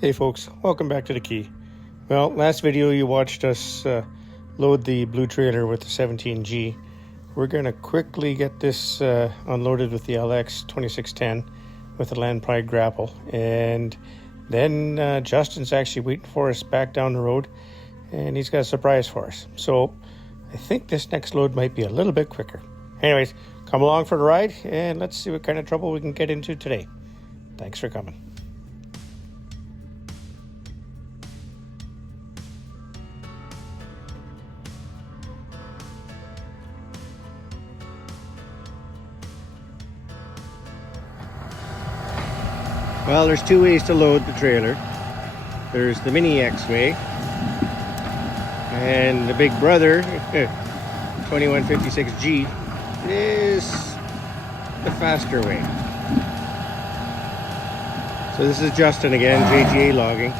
Hey folks, welcome back to the Key. Well, last video you watched us load the blue trailer with the 17G. We're going to quickly get this unloaded with the LX 2610 with the Land Pride grapple. And then Justin's actually waiting for us back down the road, and he's got a surprise for us. So I think this next load might be a little bit quicker. Anyways, come along for the ride and let's see what kind of trouble we can get into today. Thanks for coming. Well, there's two ways to load the trailer. There's the Miniexcavator way and the big brother 2156G is the faster way. So this is Justin again, JGA logging.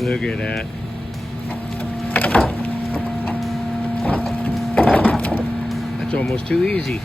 Look at that. That's almost too easy.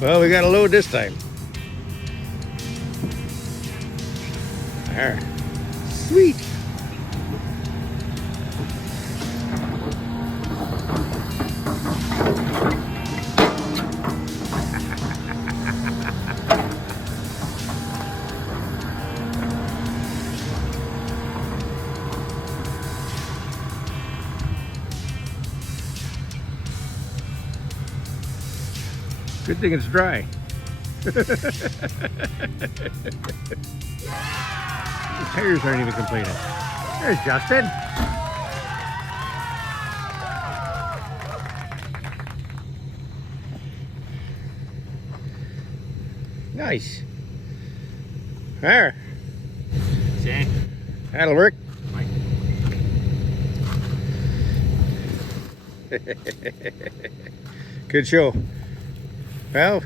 Well, we got a load this time. There. Sweet. Good thing it's dry. The tires aren't even complaining. There's Justin. Nice. There. That'll work. Good show. Well,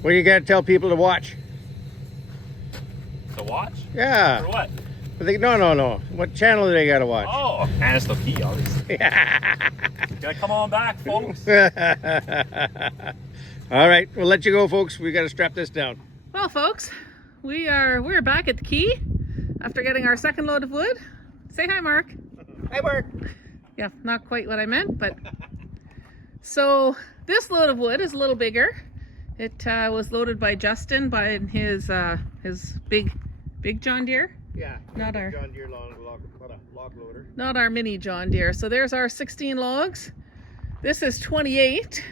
what do you got to tell people to watch? To watch? Yeah. For what? No. What channel do they got to watch? Oh, and it's the key, obviously. Gotta come on back, folks. All right, we'll let you go, folks. We got to strap this down. Well, folks, we're back at the quay after getting our second load of wood. Say hi, Mark. Hi, Mark. Yeah, not quite what I meant, but so this load of wood is a little bigger. It was loaded by Justin by his big John Deere. Yeah, not our John Deere log loader. Not our mini John Deere. So there's our 16 logs. This is 28,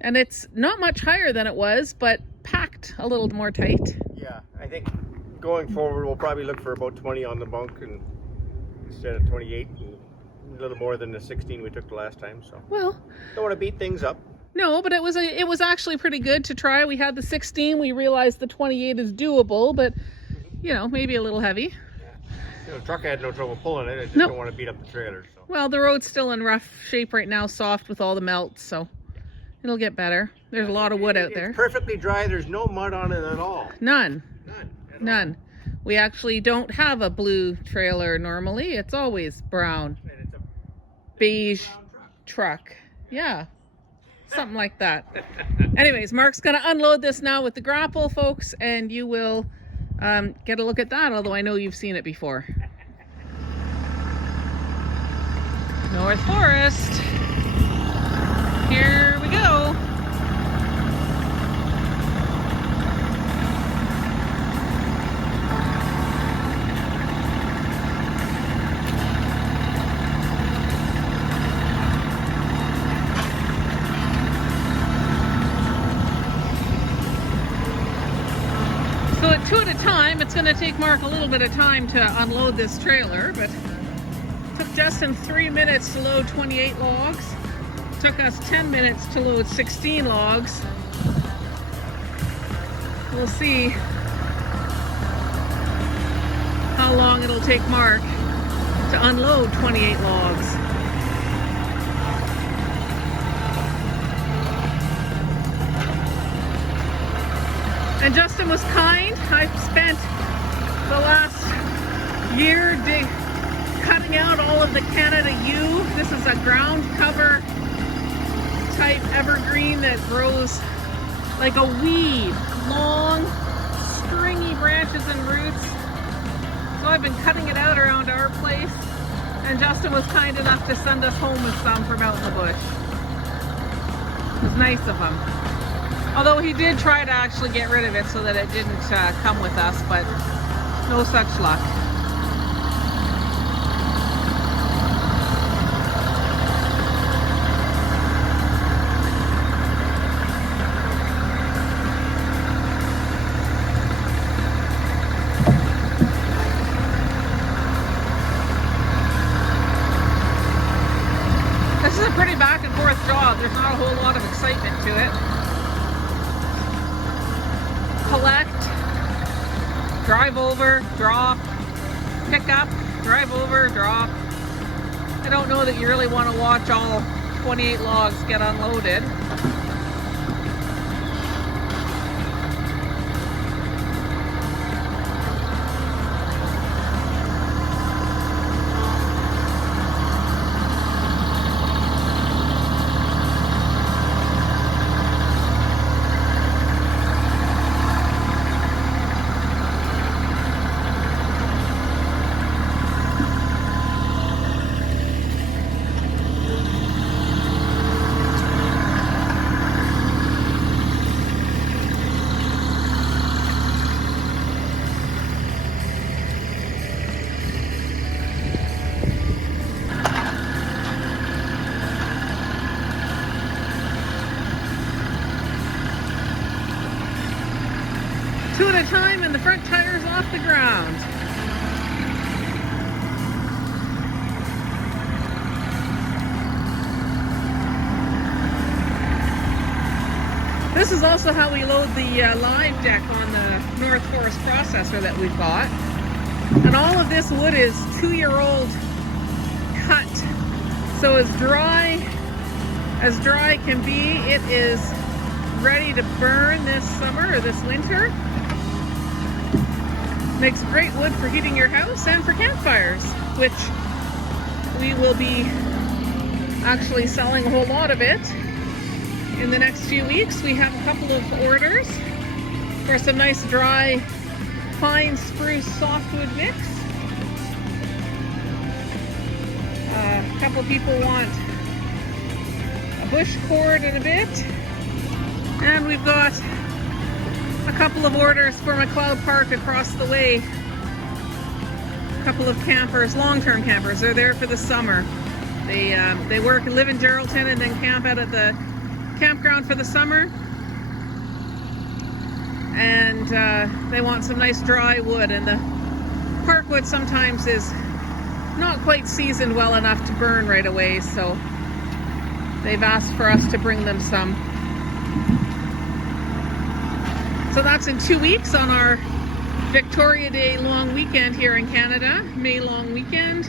and it's not much higher than it was, but packed a little more tight. Yeah, I think going forward we'll probably look for about 20 on the bunk and instead of 28, and a little more than the 16 we took the last time. So well, don't want to beat things up. No, but it was actually pretty good to try. We had the 16. We realized the 28 is doable, but you know, maybe a little heavy. You know, the truck had no trouble pulling it. I just don't want to beat up the trailer. So. Well, the road's still in rough shape right now, soft with all the melts, so it'll get better. There's a lot of wood out there. It's perfectly dry. There's no mud on it at all. None. None. We actually don't have a blue trailer normally. It's always brown. And it's a beige truck. Yeah. Something like that. Anyways, Mark's gonna unload this now with the grapple, folks, and you will get a look at that, although I know you've seen it before. North Forest. Here we go. So at 2 at a time, it's going to take Mark a little bit of time to unload this trailer, but it took Justin 3 minutes to load 28 logs. It took us 10 minutes to load 16 logs. We'll see how long it'll take Mark to unload 28 logs. And Justin was kind. I've spent the last year cutting out all of the Canada yew. This is a ground cover type evergreen that grows like a weed. Long, stringy branches and roots. So I've been cutting it out around our place. And Justin was kind enough to send us home with some from out in the bush. It was nice of him. Although he did try to actually get rid of it so that it didn't come with us, but no such luck. This is a pretty back and forth job. There's not a whole lot of excitement to it. Collect, drive over, drop, pick up, drive over, drop. I don't know that you really want to watch all 28 logs get unloaded. Two at a time and the front tire's off the ground. This is also how we load the live deck on the North Forest processor that we've got. And all of this wood is 2-year-old cut. So it's dry as dry can be. It is ready to burn this summer or this winter. Makes great wood for heating your house and for campfires, which we will be actually selling a whole lot of it in the next few weeks. We have a couple of orders for some nice dry pine spruce softwood mix. A couple people want a bush cord in a bit, and we've got a couple of orders for McLeod Park across the way. A couple of campers, long-term campers. They're there for the summer. They live in Geraldton and then camp out at the campground for the summer. And they want some nice dry wood, and the parkwood sometimes is not quite seasoned well enough to burn right away, so they've asked for us to bring them some. So that's in 2 weeks on our Victoria Day long weekend here in Canada. May long weekend,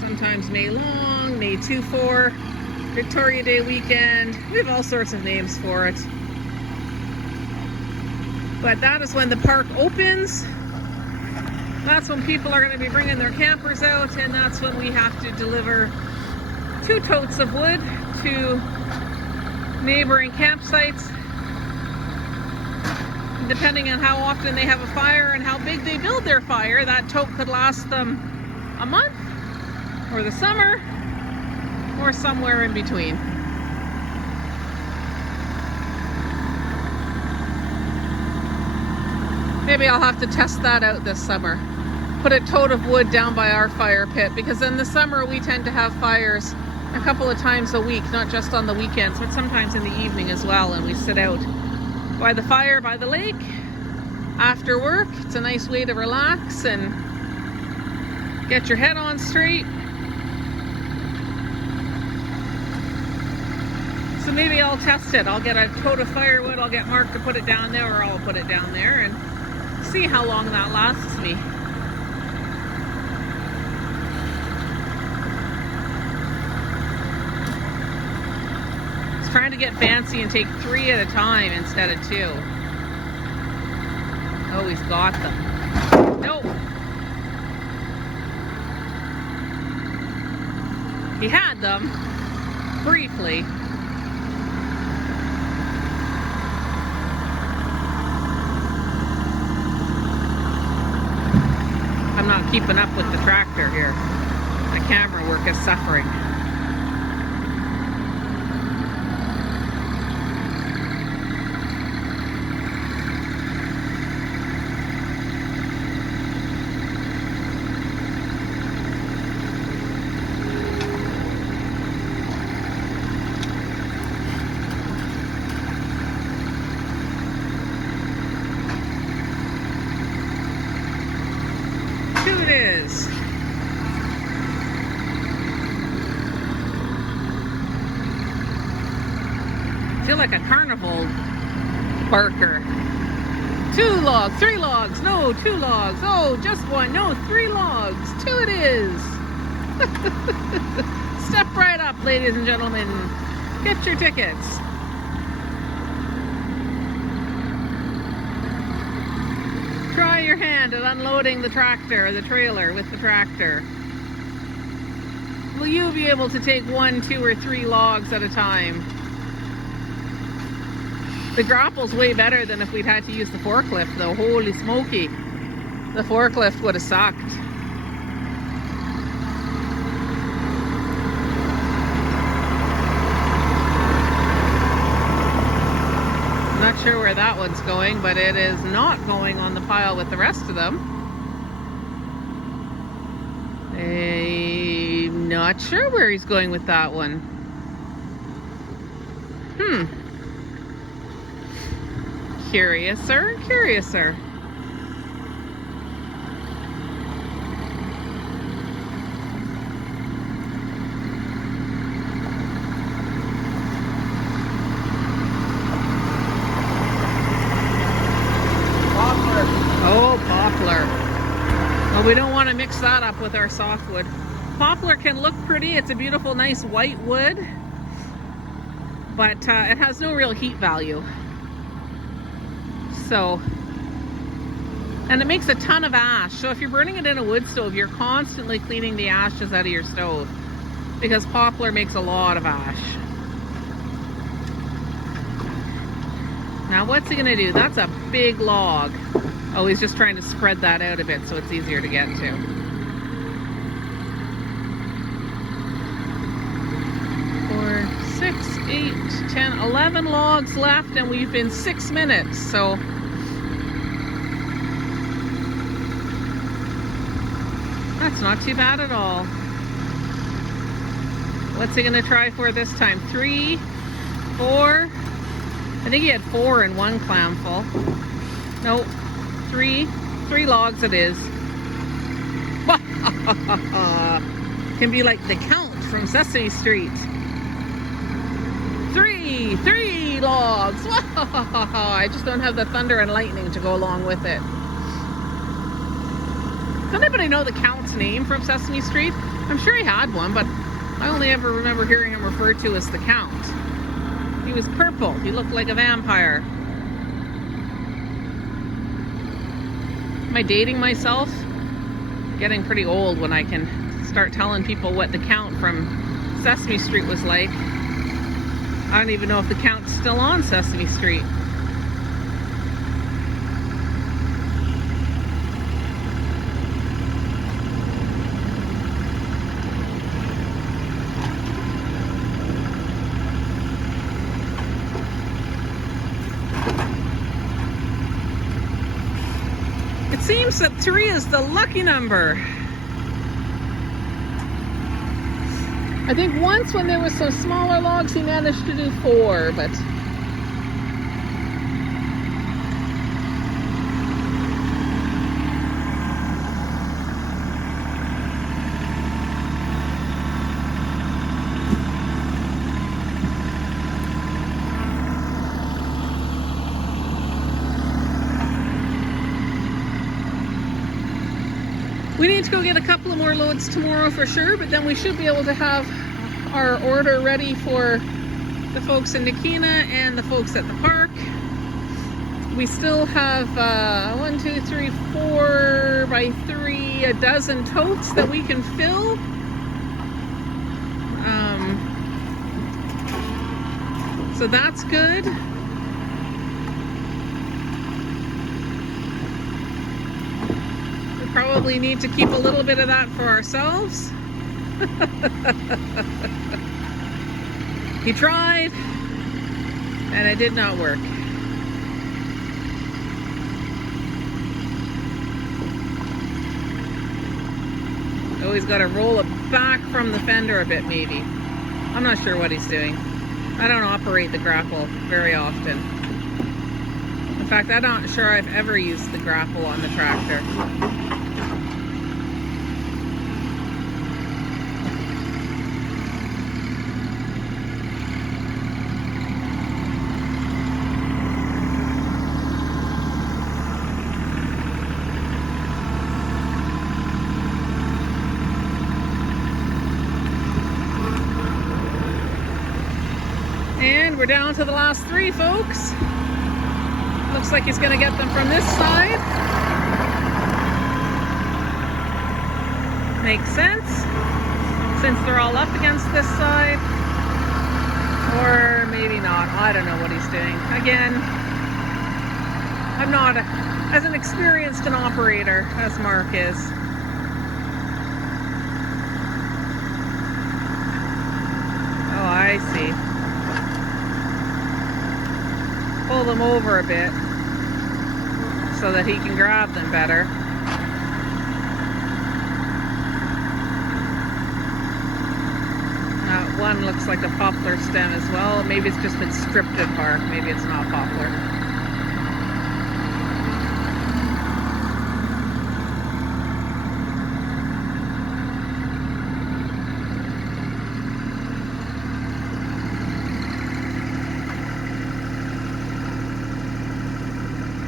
sometimes May long, May 2-4, Victoria Day weekend. We have all sorts of names for it. But that is when the park opens. That's when people are going to be bringing their campers out, and that's when we have to deliver 2 totes of wood to neighboring campsites. Depending on how often they have a fire and how big they build their fire, that tote could last them a month, or the summer, or somewhere in between. Maybe I'll have to test that out this summer. Put a tote of wood down by our fire pit, because in the summer we tend to have fires a couple of times a week, not just on the weekends, but sometimes in the evening as well, and we sit out by the fire, by the lake, after work. It's a nice way to relax and get your head on straight. So maybe I'll test it. I'll get a tote of firewood, I'll get Mark to put it down there, or I'll put it down there, and see how long that lasts me. Trying to get fancy and take 3 at a time instead of 2. Oh, he's got them. Nope. He had them briefly. I'm not keeping up with the tractor here. The camera work is suffering. Is. I feel like a carnival barker. 2 logs, 3 logs, no, 2 logs, oh, just 1, no, 3 logs, 2 it is. Step right up, ladies and gentlemen. Get your tickets. Try your hand at unloading the tractor, or the trailer with the tractor. Will you be able to take 1, 2, or 3 logs at a time? The grapple's way better than if we'd had to use the forklift, though. Holy smoky. The forklift would have sucked. Not sure where that one's going, but it is not going on the pile with the rest of them. I'm not sure where he's going with that one. Curiouser, curiouser. Oh, poplar. Well, we don't want to mix that up with our softwood. Poplar can look pretty. It's a beautiful, nice white wood. but it has no real heat value. So, and it makes a ton of ash. So if you're burning it in a wood stove, you're constantly cleaning the ashes out of your stove, because poplar makes a lot of ash. Now what's he gonna do? That's a big log. Oh, he's just trying to spread that out a bit so it's easier to get to. 4, 6, 8, 10, 11 logs left, and we've been 6 minutes, so that's not too bad at all. What's he gonna try for this time? 3, 4. I think he had 4 in one clamful. No, 3 logs it is. Can be like the Count from Sesame Street. 3 logs. I just don't have the thunder and lightning to go along with it. Does anybody know the Count's name from Sesame Street? I'm sure he had one, but I only ever remember hearing him referred to as the Count. He was purple. He looked like a vampire. Am I dating myself? Getting pretty old when I can start telling people what the Count from Sesame Street was like. I don't even know if the Count's still on Sesame Street. It seems that 3 is the lucky number. I think once when there was some smaller logs he managed to do 4, but we need to go get a couple of more loads tomorrow for sure, but then we should be able to have our order ready for the folks in Nakina and the folks at the park. We still have 1, 2, 3, 4 by 3, a dozen totes that we can fill. So that's good. Probably need to keep a little bit of that for ourselves. He tried, and it did not work. Oh, he's got to roll it back from the fender a bit, maybe. I'm not sure what he's doing. I don't operate the grapple very often. In fact, I'm not sure I've ever used the grapple on the tractor. And we're down to the last 3, folks. Looks like he's going to get them from this side. Makes sense, since they're all up against this side. Or maybe not. I don't know what he's doing. Again, I'm not as an experienced an operator as Mark is. Oh, I see. Pull them over a bit so that he can grab them better. One looks like a poplar stem as well. Maybe it's just been stripped at bark. Maybe it's not poplar.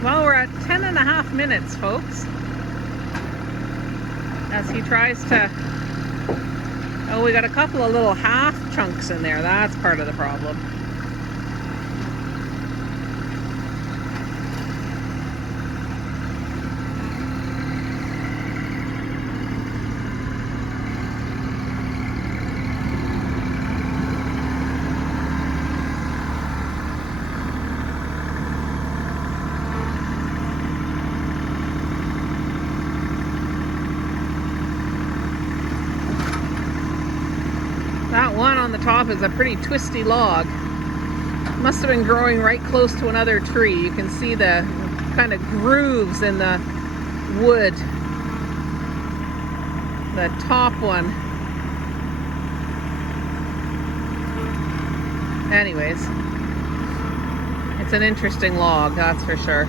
Well, we're at 10.5 minutes, folks, as he tries to... Oh, we got a couple of little half chunks in there. That's part of the problem. That one on the top is a pretty twisty log. Must have been growing right close to another tree. You can see the kind of grooves in the wood. The top one. Anyways, it's an interesting log, that's for sure.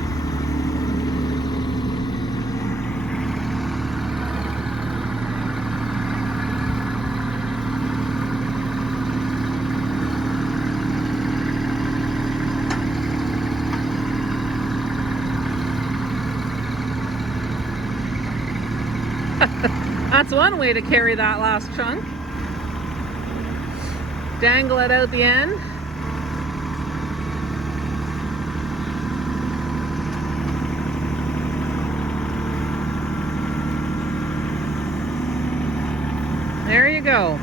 That's one way to carry that last chunk. Dangle it out the end. There you go.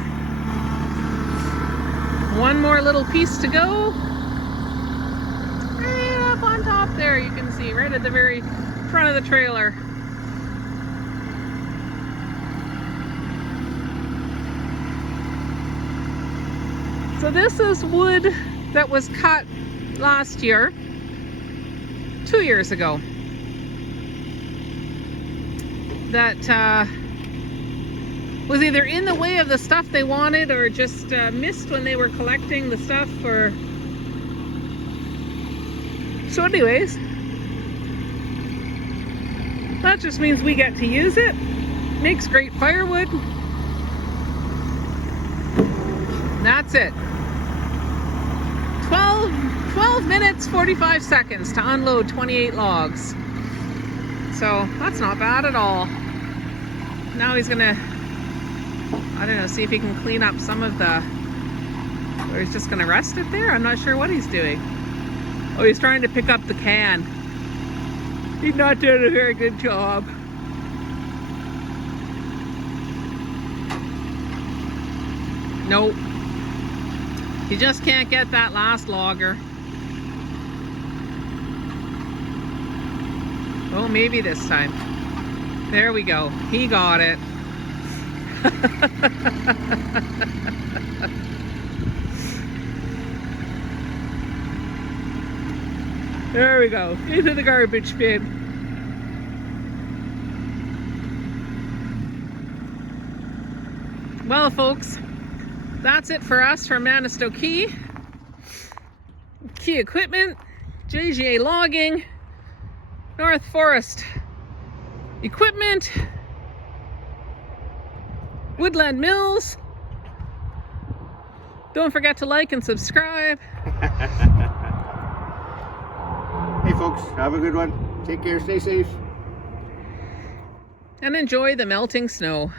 One more little piece to go. And up on top there, you can see right at the very front of the trailer. So this is wood that was cut last year, 2 years ago, that was either in the way of the stuff they wanted or just missed when they were collecting the stuff. Or so anyways, that just means we get to use it. Makes great firewood. That's it. 12 minutes 45 seconds to unload 28 logs. So that's not bad at all. Now he's gonna, I don't know, see if he can clean up some of the, or he's just gonna rest it there. I'm not sure what he's doing. Oh, he's trying to pick up the can. He's not doing a very good job. Nope. You just can't get that last logger. Oh, maybe this time. There we go. He got it. There we go. Into the garbage bin. Well, folks, that's it for us from Manisto Key. Key Equipment, JGA Logging, North Forest Equipment, Woodland Mills. Don't forget to like and subscribe. Hey folks, have a good one. Take care, stay safe. And enjoy the melting snow.